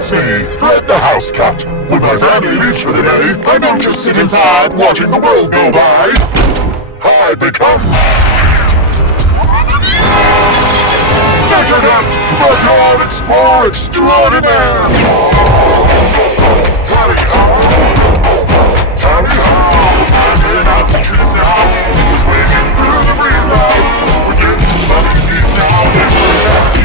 That's me, Fred the House Cat. When my family leaves for the day, I don't just sit inside watching the world go by. I become Megalith, backyard explorer extraordinaire. Tally-ho, hanging out the trees now, swinging through the breeze now. We're getting money, peace out, and we're